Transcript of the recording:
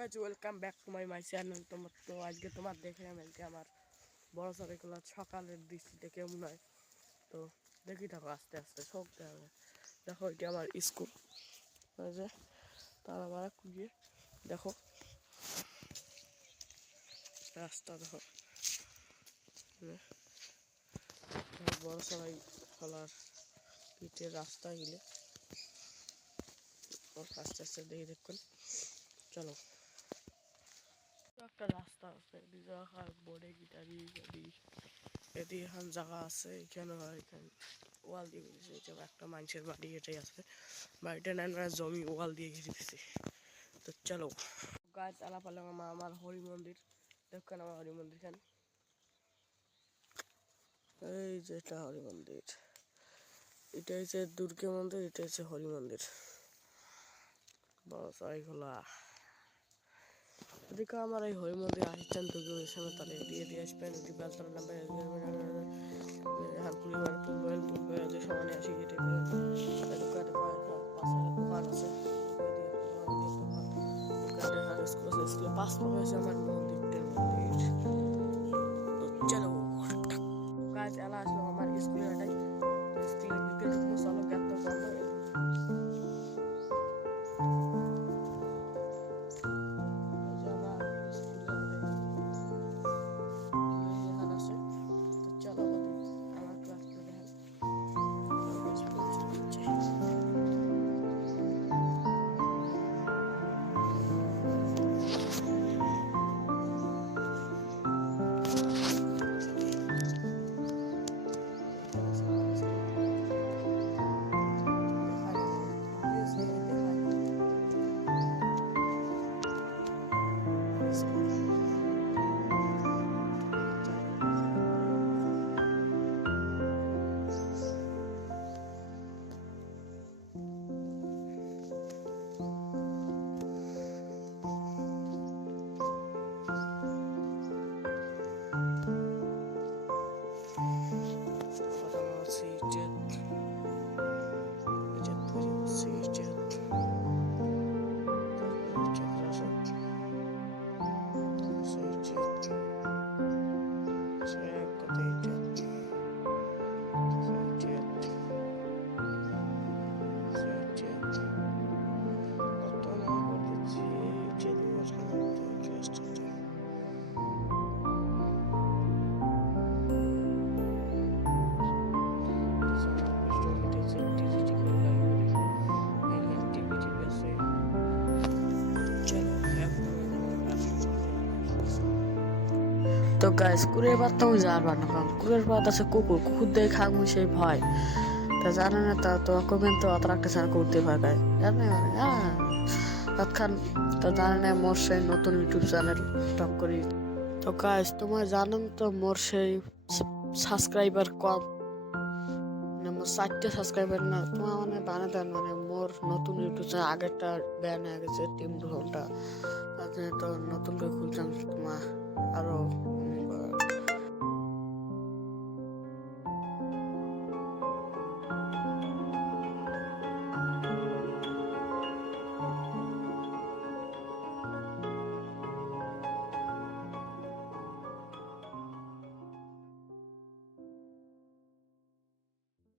Guys welcome back to my channel. তো আজকে তোমার দেখলাম আজকে আমার বড় সড়কগুলো সকালের দৃষ্টিতে কেমন হয়। তো দেখি থাকো আস্তে আস্তে সবতে হবে। দেখো এটা আমার স্কুল, যে তারা মারা কুড়িয়ে দেখো রাস্তা, দেখো বড় সবাই খোলার পিঠের রাস্তা গিলে আস্তে আস্তে দেখি দেখুন। চলো, একটা রাস্তা আছে বোর্ডে গিটারি গাড়ি এটি এখন জায়গা আছে। এখানে এখানে ওয়াল দিয়ে ঘিরেছে, এটা একটা মানুষের বাড়ি, এটাই আছে বাড়িটা নেন জমি ওয়াল দিয়ে ঘিরে দিছে। তো চলো গাছ আলাপালাম আমার হরি মন্দির, দেখেন আমার হরি মন্দির খান, এই যে এটা হরি মন্দির, এটা হচ্ছে দুর্গা মন্দির, এটা হচ্ছে হরি মন্দির। বড় সাই খোলা এদিকে আমার এই হরি মন্দির আসছেন দুর্গা সামনে তাহলে দিয়ে দিয়ে আসবেন। যদি বেলতলা নাম্বার হালকুড়িবার পুলবেল যে সমানে আসি যেটা দোকান আছে, স্কুলে পাস হয়েছে আমার মন্দিরটার মন্দির। চলো কাজ এলা আসলো আমার স্কুলে, এটাই স্কুলের ভিতরে ঢুকবো। চলো গেট তো বন্ধ। তো গাইস কুকুরের বাদ তো যাবার না, কারণ কুকুরের বাদ আছে কুকুর দিয়ে খাগু সেই ভয় তা জানে না। তা তো কমেন তো অত একটা ছাড়া করতে ভয় পায় জানে মানে তৎক্ষণ তো জানে না মোর সেই নতুন ইউটিউব চ্যানেল টক করি। তো গাইস তোমার জানেন তো মোর সেই সাবস্ক্রাইবার কম, মানে মোর 4টে সাবস্ক্রাইবার না। তোমার মানে বানা দেন মানে মোর নতুন ইউটিউব চ্যানেল আগেরটা ব্যান হয়ে গেছে টিম ঘন্টা, তার জন্য তো নতুন করে খুলছিলাম। তোমার আরো